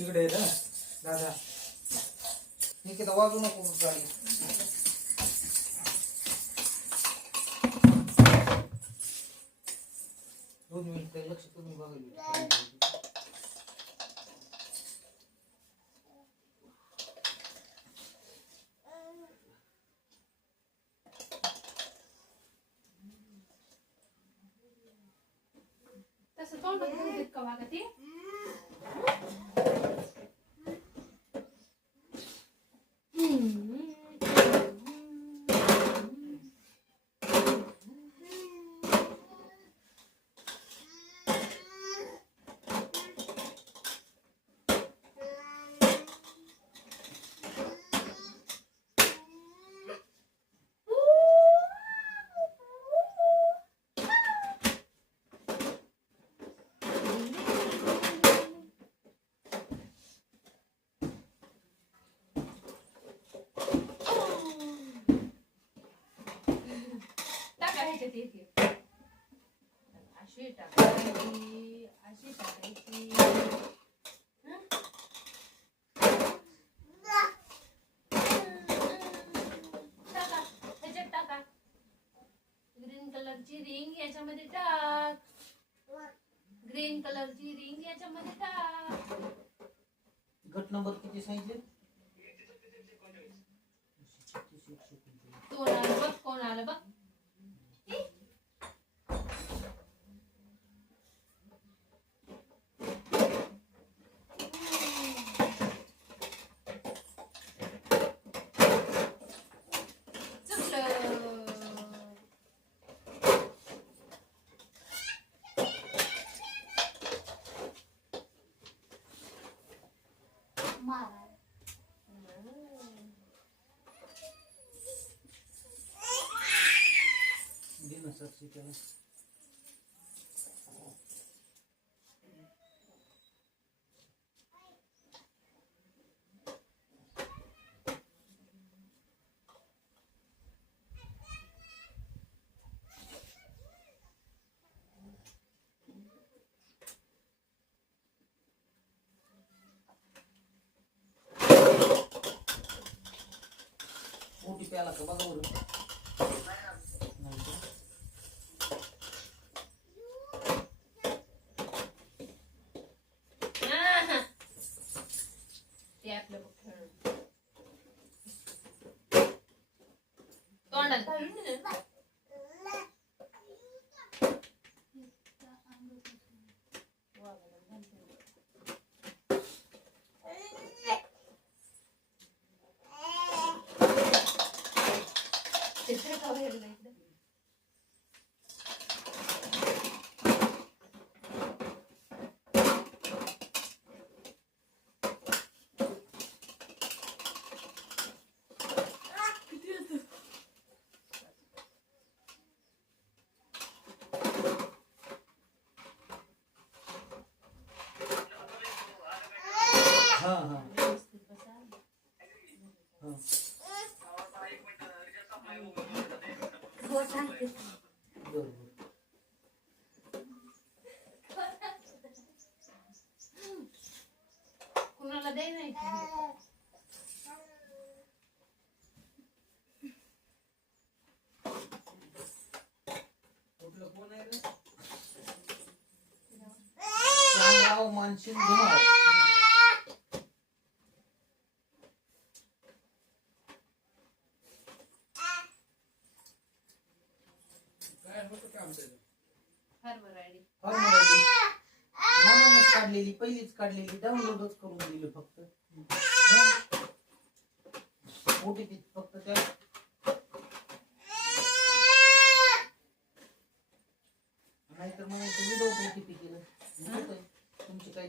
इकडे आहे ना दादा. निकिता वाजू नको गाडी. 2 मिनिटं लक्ष तुम्ही बघायला. तसं तोंडात घेऊन देत का वागा ते? अशी टाकायची, अशी टाकायची. टाका ह्याच्यात टाका. ग्रीन कलरची रिंग याच्यामध्ये टाक. ग्रीन कलरची रिंग याच्यामध्ये टाक. गट नंबर किती सांगितले? कोण आलं बघ, कोण आलं बघ. मोठी प्याला का बघा बरं. ते आपलं तोंडात घालून कुणाला दे नाही. कुठलं कोण आहे रे? श्यामराव मानसिंग धुमाळ. म्हणूनच काढलेली, पहिलीच काढलेली, डाउनलोडच करून दिली फक्त. ओटीपी फक्त त्या नाहीतर म्हणायचं विदाऊट ओटीपी केलं. तुमची काही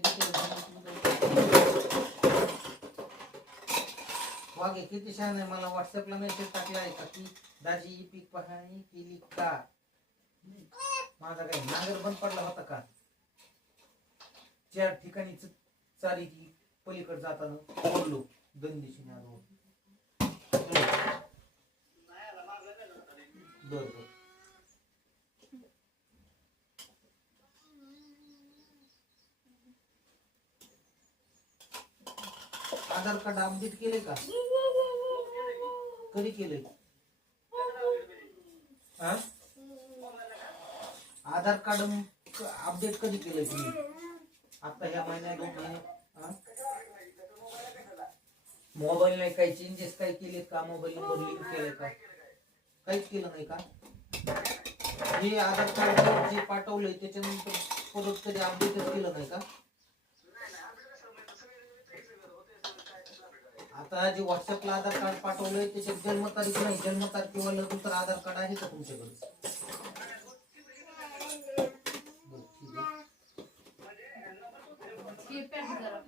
वागे किती छान आहे. मला व्हॉट्सअपला मेसेज टाकला आहे का की दाजी पीक पाहणी केली का. माझा काही नांगर बंद पडला होता का. 4 ठिकाणी चारी पलीकडे जाताना बोललो दंदिशीने आलो. बरोबर. आधार कार्ड अपडेट केले का? कधी केलंय? हा? आधार कार्ड अपडेट कधी केलंय तुम्ही? आता ह्या महिन्यात 2 महिन्यात? मोबाईल नाही काही चेंजेस काही केलेत का? मोबाईल नंबर लिंक केलाय का? काहीच केलं नाही का? हे आधार कार्ड जे पाठवलंय त्याच्यानंतर परत कधी अपडेटच केलं नाही का? आता जे व्हॉट्सअपला आधार कार्ड पाठवलंय त्याच्यात जन्मतारीख नाही, जन्मतारखेवर लगेच तर आधार कार्ड आहे का तुमच्याकडे? ते पॅक करा.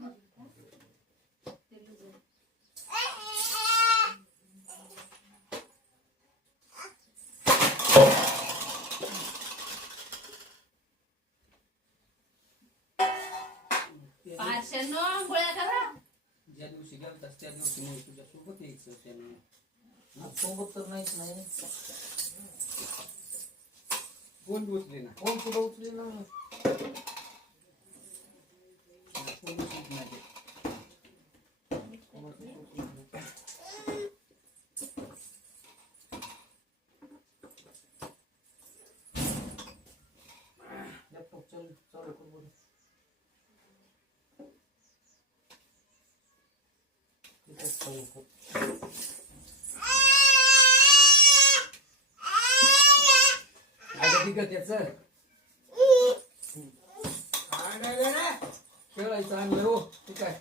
पाचशेनो गोळ्या करा. ज्या दिवशी गेलतास त्या दिवशी मग तुझ्या सोबत यायचं त्यानं. सोबत तर नाहीच नाही. फोन बी उचले ना. फोन सुद्धा उचले ना. फोन उचलत नाही. लॅपटॉप चालू कर बरं. चालू कर. ठीक आहे त्याचं खेळायचं आणलंय हो. ठीक आहे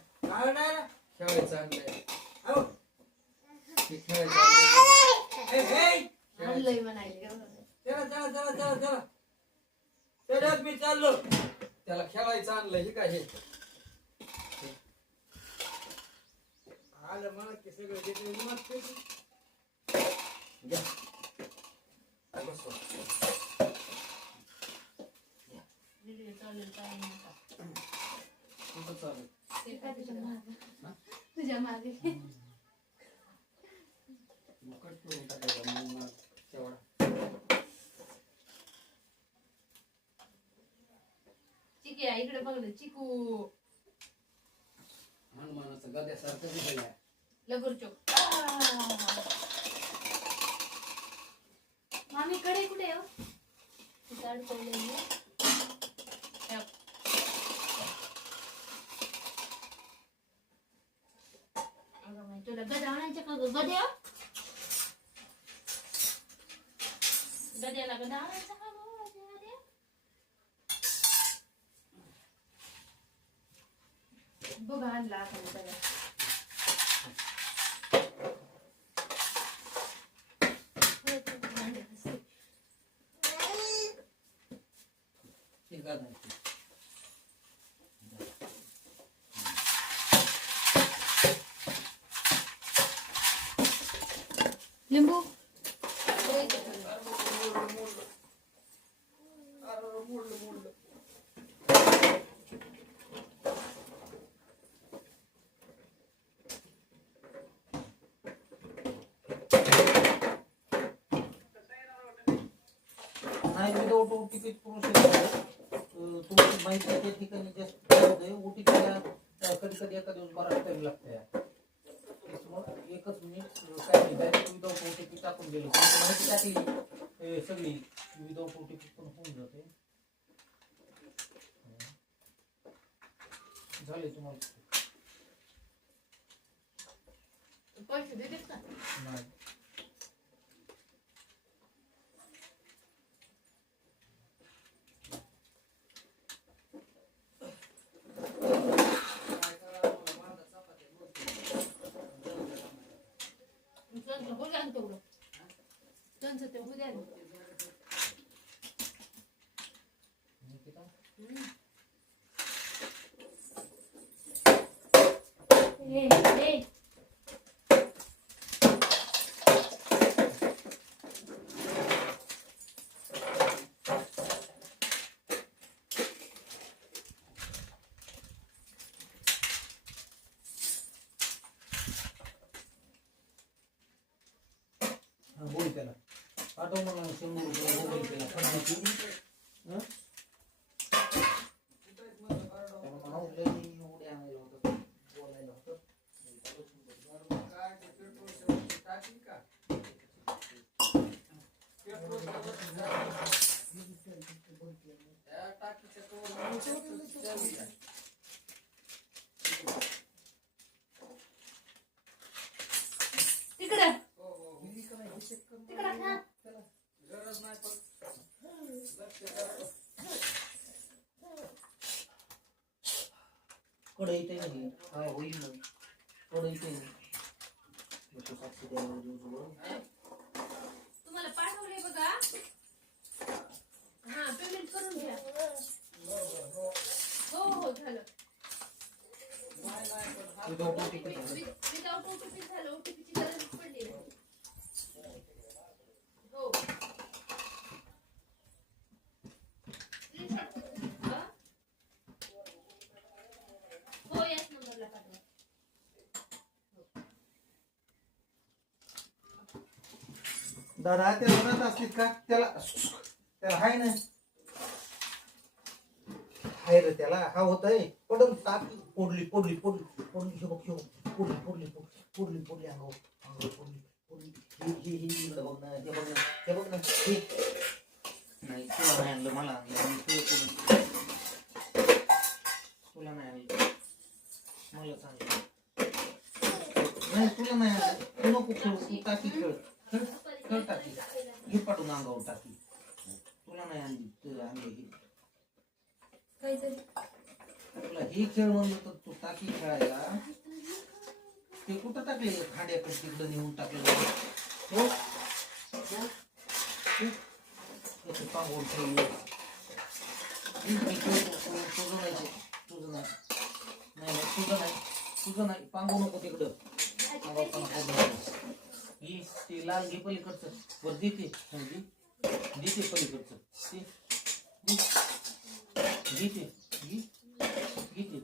खेळायचं आणलंय. ते खेळायचं आणलंय. आणलंय म्हणायले का? मी चाललो. त्याला खेळायचं आणलंय. हे काय हे आलं मला की सगळं घ्या. बसो. व्हिडिओ चालेल काय नाही का? कुठं चालू? ते काय तुझ्या मागे मग कट करून टाकायचा मग तेवढा. चिकी आहे इकडे बघ ना. चिकू हनुमानाचं गद्यासारखं दिसलंय. लगोर चोक. मामी कडे कुठे हो? तिथं अडकवलेली आहे. तुला गदा आणायचं का ग? गद्या गद्याला गदा आणायचा का ग? गद्या बघ आणला आपण गद्या. ठीक आहे. लिंबू नाही विदाउट ओटीपी प्रोसेस तुमची माहिती त्या ठिकाणी जास्त ओटीपीला कधी कधी एका दिवस बराच टाइम लागतोय. त्याच्यामुळे एकच मिनिट काय नाही डायरेक्ट विदाउट ओटीपी टाकून गेलो माहिती टाकली सगळी विदाउट ओटीपी पण होऊन जाते. झाले तुम्हाला पैसे देतात का? नाही. त्यांचं ते उद्या बोल त्याला पाठव मला 100 रुपये बोल त्याला बोलायला होतं त्या टाकीच्या तो तिकडं गरज तिकडं खा. नाही पण कढईत आहे नाही हा होईल ना कढईत आहे नको साक्षी द्यायला रोज. तुम्हाला पाठवले बघा. हा पेमेंट करून घ्या. हो हो झालं. विदाउट OTP झालं. विदाउट ओटीपी झालं. ओटीपीची गरज पडली नाही. हो हा? हो याच नंबरला पाठवा. दादा त्याला म्हणत असतील का त्याला त्याला हाय ना हाय रे त्याला हा होत आहे पडून टाकी पोडली पोडली पोडली पोडली हे बघ हे बघ पोडली पोडली पोडली पोडली अंगावर अंगावर पोडली पोडली हे इकडं बघ ना हे बघ ना हे बघ ना हे नाही तुला नाही आणलं मला आणलं आणि तुला नाही आणलं मला सांग नाही तुला नाही आणलं तू नको खेळू तू टाकी खेळ खेळ खेळ टाकी हे पाडून अंगावर टाकी तुला नाही आणली तुला आणली ही काहीतरी तुला ही खेळ म्हणलं तर तू टाकी खेळायला ते कुठं टाकले खांड्याकडे तिकडं नेऊन टाकलं हो पांगोळ ठेवलं तुझं नाही तुझं नाही नाही तुझं नाही तुझं नाही पांगू नको तिकडं ही ते लाल घे पलीकडचं वर देते देते पलीकडचं घेते घेते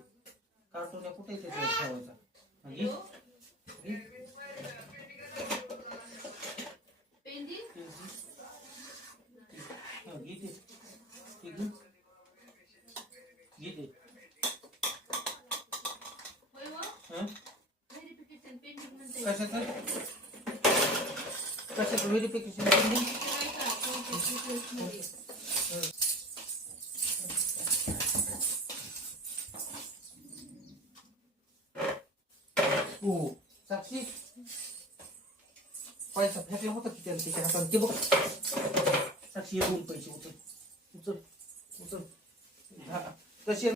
कार्टून कुठे येते ठेवायचा पेंडी घेते घेते होय हो व्हेरिफिकेशन पेंडिंग म्हणते. कशाचं व्हेरिफिकेशन पेंडिंग काय का प्रोसेस मध्ये हो साक्षी पैसा फेकला होता की त्याला त्याच्या हातात ते बघ साक्षी हे दोन पैसे उचल उचल उचल हा कसे